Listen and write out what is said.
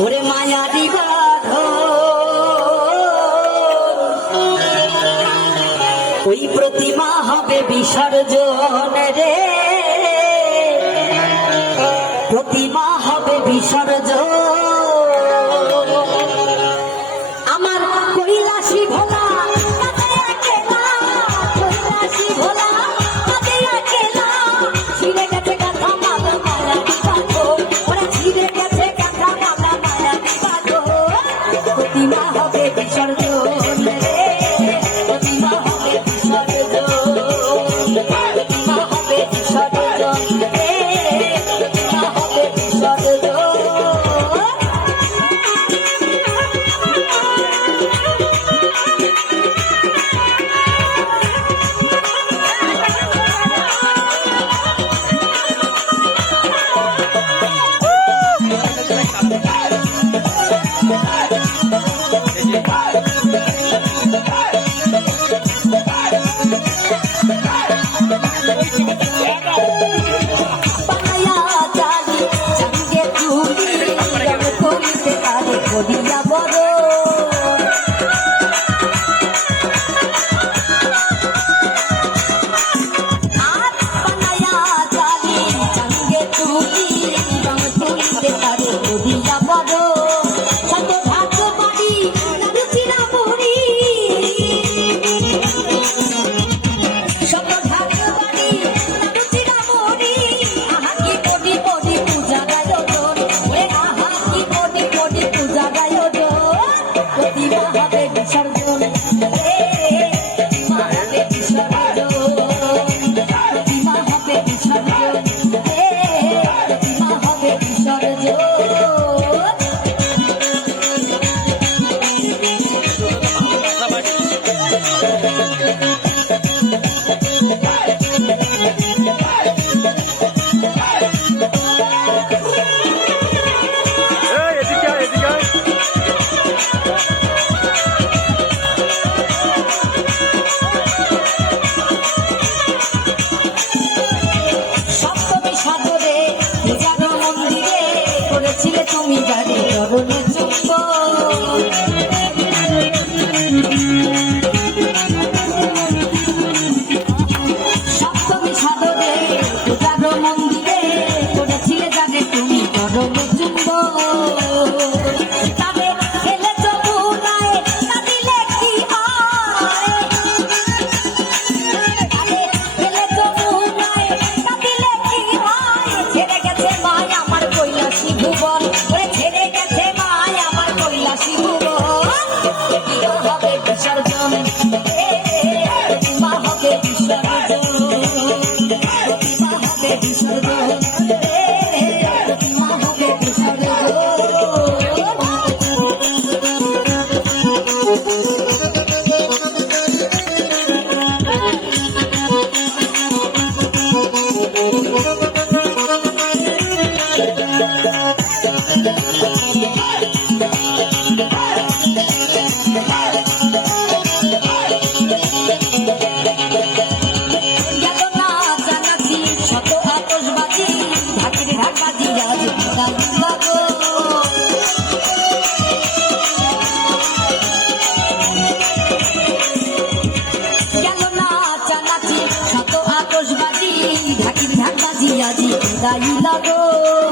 ওরে মায়া দিবা ওই প্রতিমা হবে বিসর্জন রে। প্রতিমা হবে বিসর্জন। ভক্তি It's gotta গাইলা গো।